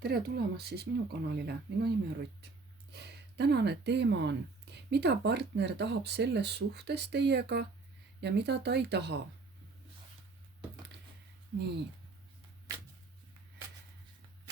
Tere tulemast siis minu kanalile, minu nimi on Rutt. Tänane teema on, mida partner tahab selles suhtes teiega ja mida ta ei taha. Nii.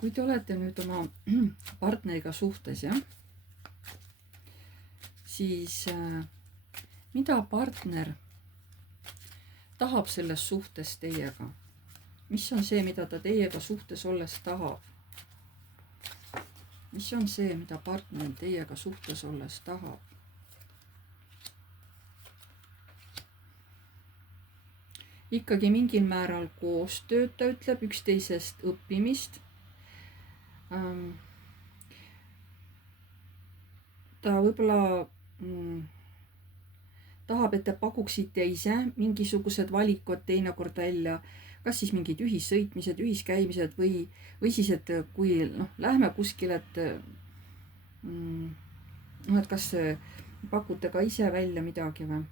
Kui te olete nüüd oma partneriga suhtes, siis mida partner tahab selles suhtes teiega? Mis on see, mida ta teiega suhtes olles tahab? Mis on see, mida partner teiega suhtes olles tahab? Ikkagi mingil määral koostööd, ta ütleb, üksteisest õppimist. Ta võib-olla tahab, et te pakuksite ise mingisugused valikud teinekord välja, kas siis mingid ühissõitmised, ühiskäimised või siis, et kui lähme kuskile, et kas pakute ka ise välja midagi või?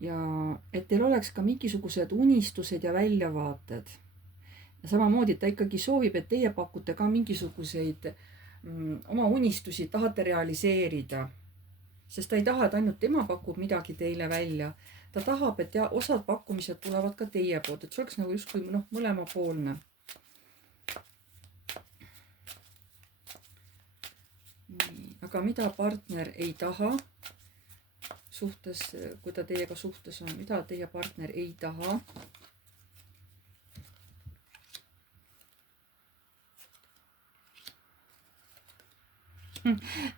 Ja et teil oleks ka mingisugused unistused ja väljavaated. Ja samamoodi ta ikkagi soovib, et teie pakute ka mingisuguseid oma unistusi tahate realiseerida. Sest ta ei taha, et ainult tema pakub midagi teile välja. Ta tahab, et osad pakkumised tulevad ka teie poolt, et see oleks nagu justkui mõlemapoolne. Aga mida partner ei taha suhtes, kui ta teiega suhtes on, mida teie partner ei taha?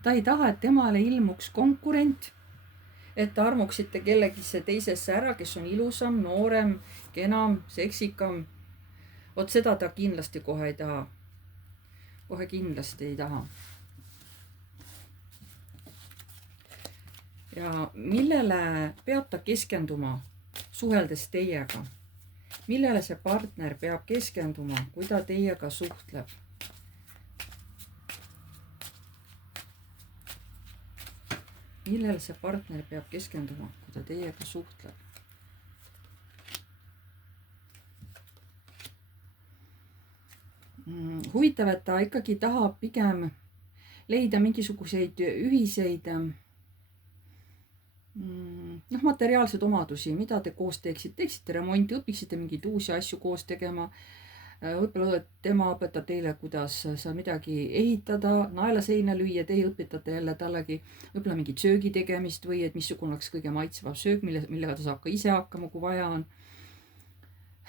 Ta ei taha, et temale ilmuks konkurent, et te armuksite kellegisse teisesse ära, kes on ilusam, noorem, kenam, seksikam. Vot seda ta kindlasti kohe ei taha. Kohe kindlasti ei taha. Ja millele peab ta keskenduma suheldes teiega? Millele see partner peab keskenduma, kui ta teiega suhtleb? Millele see partner peab keskenduma, kui ta teiega suhtleb? Huvitav, et ta ikkagi tahab pigem leida mingisuguseid ühiseid materiaalseid omadusi, mida te koos teeksite remonti, õpiksite mingeid uusi asju koos tegema. Võib-olla tema õpetab teile, kuidas sa midagi ehitada, naela seina lüüa, teie õpetate jälle tallegi võib-olla mingit söögi tegemist või et missugune oleks kõige maitsevam söög, millega ta saab ka ise hakkama, kui vaja on.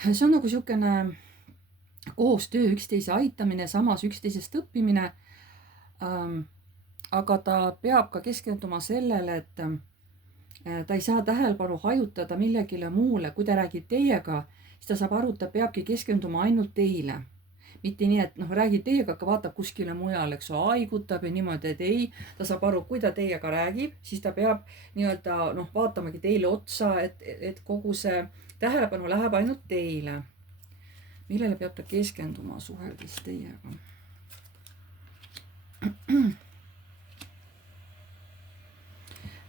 See on nagu niisugune koostöö, üksteise aitamine, samas üksteisest õppimine. Aga ta peab ka keskenduma sellele, et ta ei saa tähelepanu hajutada millegile muule, kui ta räägib teiega, siis ta saab aru, et ta peabki keskenduma ainult teile. Mitte nii, et räägib teiega, aga vaatab kuskile mujale, eks haigutab ja niimoodi, et ei, ta saab aru, kui ta teiega räägib, siis ta peab nii-öelda vaatamagi teile otsa, et kogu see tähelepanu läheb ainult teile. Millele peab ta keskenduma suheldes teiega?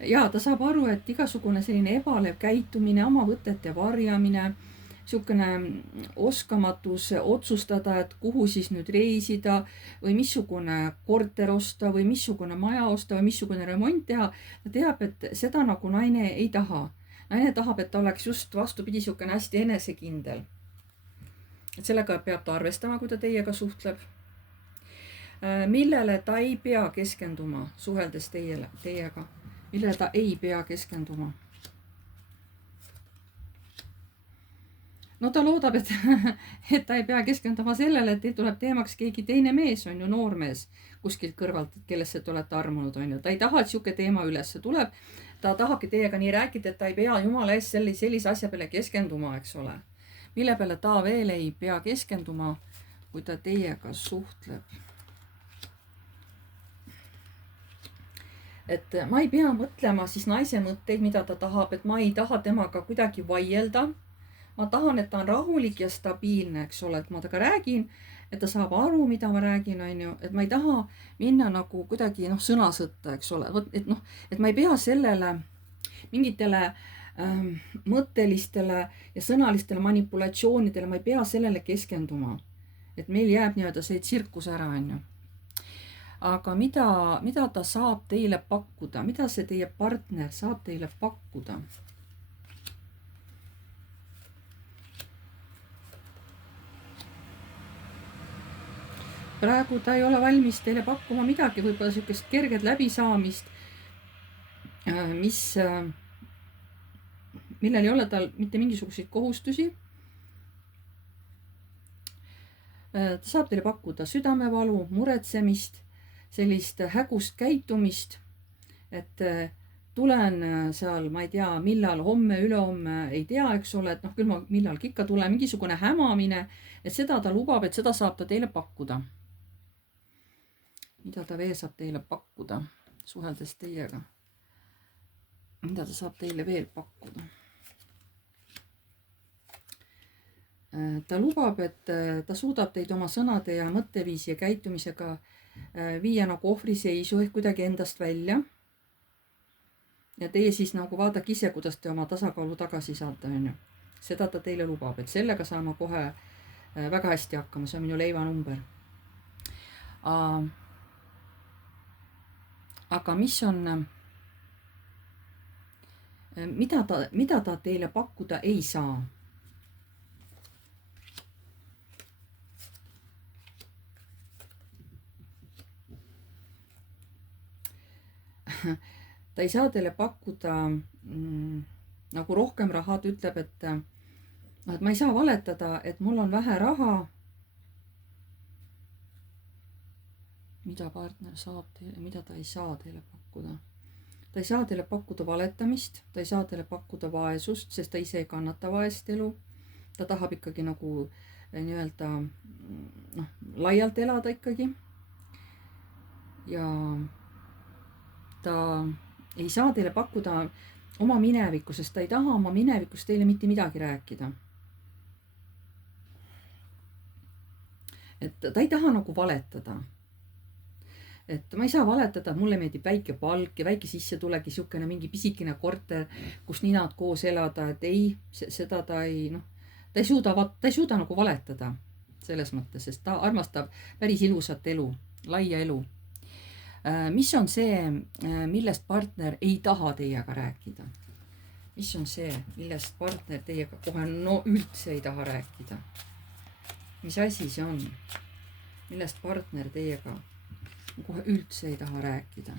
Ja ta saab aru, et igasugune selline ebalev käitumine, oma võtete varjamine, niisugune oskamatus otsustada, et kuhu siis nüüd reisida või missugune korter osta või missugune maja osta või missugune remont teha. Ta teab, et seda nagu naine ei taha. Naine tahab, et ta oleks just vastupidi niisugune hästi enesekindel. Et sellega peab ta arvestama, kui ta teiega suhtleb. Millele ta ei pea keskenduma suheldes teiega? Millele ta ei pea keskenduma? No ta loodab, et ta ei pea keskenduma sellele, et teil tuleb teemaks keegi teine mees, on ju noormees kuskilt kõrvalt, kellesse te olete armunud, on ju. Ta ei taha, et siuke teema ülesse tuleb. Ta tahabki teiega nii rääkida, et ta ei pea jumala eest sellise asja peale keskenduma, eks ole. Mille peale ta veel ei pea keskenduma, kui ta teiega suhtleb. Et ma ei pea mõtlema siis naise mõtteid, mida ta tahab, et ma ei taha temaga kuidagi vaielda. Ma tahan, et ta on rahulik ja stabiilne, eks ole, et ma temaga räägin, et ta saab aru, mida ma räägin, on ju, et ma ei taha minna nagu kuidagi sõnasõtta, eks ole, et ma ei pea sellele mingitele mõttelistele ja sõnalistele manipulatsioonidele, ma ei pea sellele keskenduma. et meil jääb nii-öelda see tsirkus ära, on ju. Aga mida ta saab teile pakkuda, mida see teie partner saab teile pakkuda? Praegu ta ei ole valmis teile pakkuma midagi, võib-olla niisugust kerget läbisaamist, millel ei ole tal mitte mingisuguseid kohustusi. Ta saab teile pakkuda südamevalu, muretsemist, sellist hägust käitumist, et tulen seal, ma ei tea, millal, homme, ülehomme, ei tea, eks ole, et noh, küll ma millalgi ikka tulen, mingisugune hämamine, et seda ta lubab, et seda saab ta teile pakkuda. Mida ta veel saab teile pakkuda, suheldes teiega? Mida ta saab teile veel pakkuda? Ta lubab, et ta suudab teid oma sõnade ja mõtteviisi ja käitumisega viia nagu ohvriseisu ehk kuidagi endast välja. Ja teie siis nagu vaadake ise, kuidas te oma tasakaalu tagasi saate, on ju. Seda ta teile lubab, et sellega saan ma kohe väga hästi hakkama, see on minu leivanumber. Aga mis on, mida ta teile pakkuda ei saa? Ta ei saa teile pakkuda nagu rohkem raha, ta ütleb, et ma ei saa valetada, et mul on vähe raha. Mida partner saab teile, mida ta ei saa teile pakkuda? Ta ei saa teile pakkuda valetamist, ta ei saa teile pakkuda vaesust, sest ta ise ei kannata vaest elu. Ta tahab ikkagi nagu nii-öelda laialt elada ikkagi. Ja ta ei saa teile pakkuda oma minevikku, sest ta ei taha oma minevikust teile mitte midagi rääkida. Et ta ei taha nagu valetada. Et ma ei saa valetada, mulle meeldib väike palk ja väike sissetulegi, siukene mingi pisikene korter, kus ninad koos elada, et ei, seda ta ei, ta ei suuda nagu valetada selles mõttes, sest ta armastab päris ilusat elu, laia elu. Mis on see, millest partner ei taha teiega rääkida? Mis on see, millest partner teiega kohe üldse ei taha rääkida? Mis asi see on, millest partner teiega kohe üldse ei taha rääkida?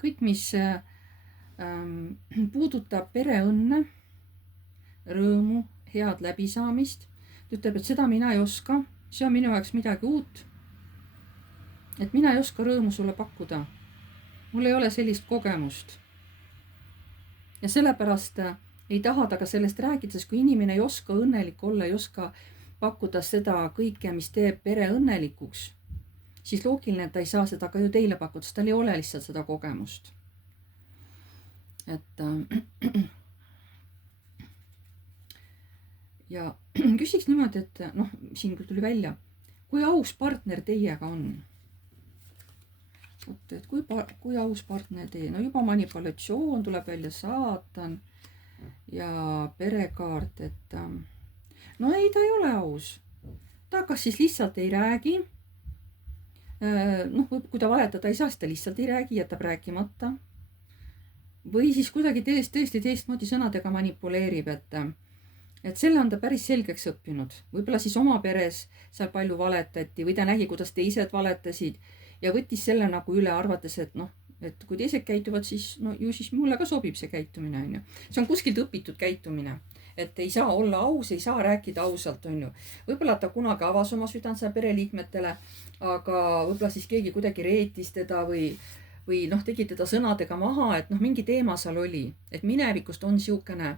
Kõik, mis puudutab pereõnne, rõõmu, head läbisaamist, ütleb, et seda mina ei oska, see on minu jaoks midagi uut. Et mina ei oska rõõmu sulle pakkuda. Mul ei ole sellist kogemust. Ja sellepärast ei taha ta ka sellest rääkida, sest kui inimene ei oska õnnelik olla, ei oska pakkuda seda kõike, mis teeb pere õnnelikuks, siis loogiline, et ta ei saa seda ka ju teile pakkuda, sest tal ei ole lihtsalt seda kogemust. Et ja küsiks niimoodi, et siin küll tuli välja, kui aus partner teiega on? Et kui aus partner teie, juba manipulatsioon tuleb välja, saatan ja perekaart, et ei, ta ei ole aus. Ta kas siis lihtsalt ei räägi. Kui ta valetada ei saa, siis ta lihtsalt ei räägi, jätab rääkimata. Või siis kuidagi tõesti teistmoodi sõnadega manipuleerib, et selle on ta päris selgeks õppinud. Võib-olla siis oma peres seal palju valetati või ta nägi, kuidas teised valetasid ja võttis selle nagu üle, arvates, et kui teised käituvad, siis ju siis mulle ka sobib see käitumine, on ju. See on kuskilt õpitud käitumine. Et ei saa olla aus, ei saa rääkida ausalt, on ju. Võib-olla ta kunagi avas oma südant seal pereliikmetele, aga võib-olla siis keegi kuidagi reetis teda või tegi teda sõnadega maha, et mingi teema seal oli. Et minevikust on siukene,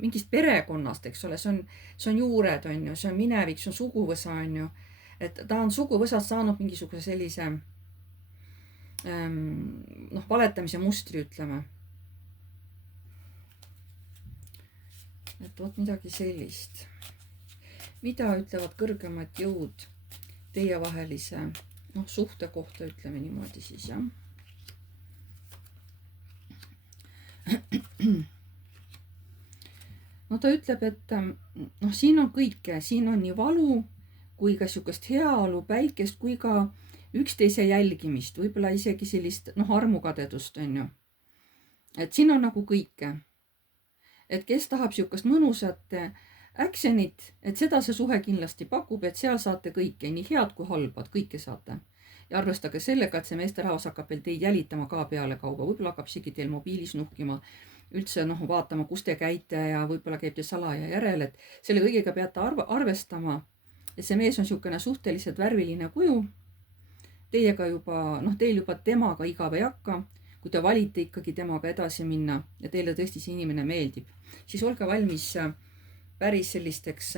mingist perekonnast, eks ole, see on juured, on ju, see on minevik, see on suguvõsa, on ju. Et ta on suguvõsast saanud mingisuguse sellise valetamise mustri, ütleme. Et vot midagi sellist. Mida ütlevad kõrgemad jõud teievahelise suhte kohta, ütleme niimoodi siis, jah. no ta ütleb, et noh, siin on kõike, siin on nii valu kui ka sihukest heaolu, päikest kui ka üksteise jälgimist, võib-olla isegi sellist armukadedust, on ju. Et siin on nagu kõike. Et kes tahab sihukest mõnusat actionit, et seda see suhe kindlasti pakub, et seal saate kõike, nii head kui halbad, kõike saate. Ja arvestage sellega, et see meesterahvas hakkab veel teid jälitama ka pealekauba, võib-olla hakkab isegi teil mobiilis nuhkima, üldse vaatama, kus te käite ja võib-olla käib te salaja järel, et selle kõigega peate arvestama. Et see mees on sihukene suhteliselt värviline kuju. Teiega juba, teil juba temaga igav ei hakka. Kui te valite ikkagi temaga edasi minna ja teile tõesti see inimene meeldib, siis olge valmis päris sellisteks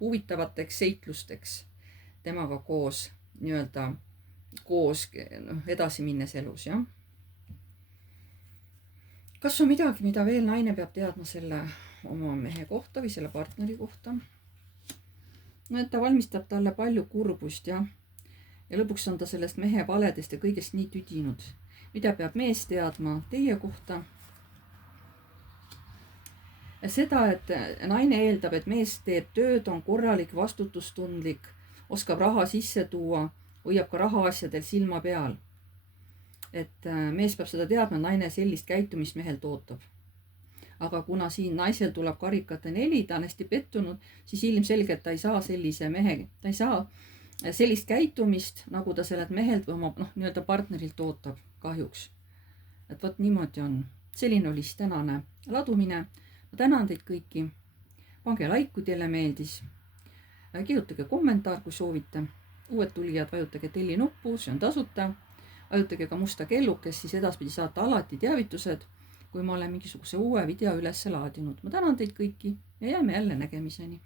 huvitavateks seiklusteks temaga koos edasi minnes elus, jah. Kas on midagi, mida veel naine peab teadma selle oma mehe kohta või selle partneri kohta? No, et ta valmistab talle palju kurbust, jah. Ja lõpuks on ta sellest mehe valedest ja kõigest nii tüdinud. Mida peab mees teadma teie kohta? Seda, et naine eeldab, et mees teeb tööd, on korralik, vastutustundlik, oskab raha sisse tuua, hoiab ka rahaasjadel silma peal. Et mees peab seda teadma, naine sellist käitumist mehelt ootab. Aga kuna siin naisel tuleb karikate 4, ta on hästi pettunud, siis ilmselgelt ta ei saa sellise mehe, ta ei saa sellist käitumist, nagu ta sellelt mehelt või oma partnerilt ootab, kahjuks. Et vot niimoodi on. Selline oli siis tänane ladumine. Ma tänan teid kõiki. Pange like, kui teile meeldis. Kirjutage kommentaar, kui soovite. Uued tulijad, vajutage telli nuppu, see on tasuta. Vajutage ka musta kellukest, siis edaspidi saate alati teavitused, kui ma olen mingisuguse uue video üles laadinud. Ma tänan teid kõiki ja jääme jälle nägemiseni.